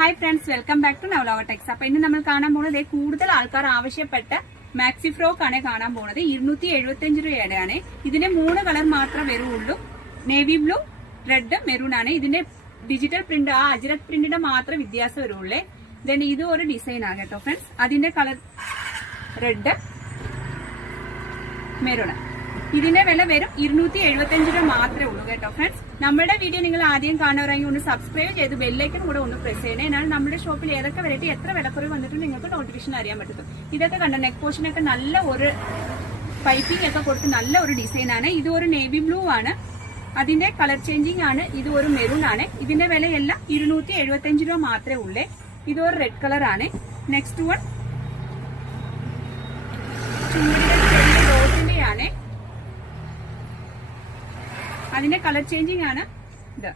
Hi friends, welcome back to Navaloka techs. അപ്പൊ ഇന്ന് നമ്മൾ കാണാൻ പോകുന്നത് കൂടുതൽ ആൾക്കാർ ആവശ്യപ്പെട്ട മാക്സി ഫ്രോക്ക് ആണ് കാണാൻ പോകുന്നത്. 275 രൂപയുടെയാണ്. ഇതിന്റെ 3 കളർ മാത്രമേ വരുള്ളൂ. നേവി ബ്ലൂ, റെഡ്, മെറൂൺ ആണ്. ഇതിന്റെ ഡിജിറ്റൽ പ്രിന്റ് ആ അജ്രക് പ്രിന്റിന്റെ മാത്രമേ വ്യത്യാസം വരുള്ളൂ. ദെൻ ഇത് ഒരു ഡിസൈൻ ആണ് കേട്ടോ ഫ്രണ്ട്സ്. അതിന്റെ കളർ റെഡ്, മെറൂൺ. ഇതിന്റെ വില വരും 275 രൂപ മാത്രമേ ഉള്ളൂ കേട്ടോ ഫ്രണ്ട്സ്. നമ്മുടെ വീഡിയോ നിങ്ങൾ ആദ്യം കാണുകയാണെങ്കിൽ ഒന്ന് സബ്സ്ക്രൈബ് ചെയ്ത് ബെല്ലൈക്കൻ കൂടെ ഒന്ന് പ്രസ് ചെയ്യണേ. എന്നാൽ നമ്മുടെ ഷോപ്പിൽ ഏതൊക്കെ വെറൈറ്റി എത്ര വിലക്കുറവ് വന്നിട്ടുണ്ട് നിങ്ങൾക്ക് നോട്ടിഫിക്കേഷൻ അറിയാൻ പറ്റും. ഇതൊക്കെ കണ്ട നെക്ക് പോർഷനൊക്കെ നല്ല ഒരു പൈപ്പിംഗ് ഒക്കെ കൊടുത്ത് നല്ല ഒരു ഡിസൈൻ ആണ്. ഇത് ഒരു നേവി ബ്ലൂ ആണ്. അതിന്റെ കളർ ചേഞ്ചിങ് ആണ്. ഇത് ഒരു മെറൂൺ ആണ്. ഇതിന്റെ വിലയെല്ലാം 275 രൂപ മാത്രമേ ഉള്ളേ. ഇത് ഒരു റെഡ് കളർ ആണ്. നെക്സ്റ്റ് വൺ ചുമടിയുടെ റോസിന്റെ ആണ്. അതിന്റെ കളർ ചേഞ്ചിങ് ആണ് ഇത്.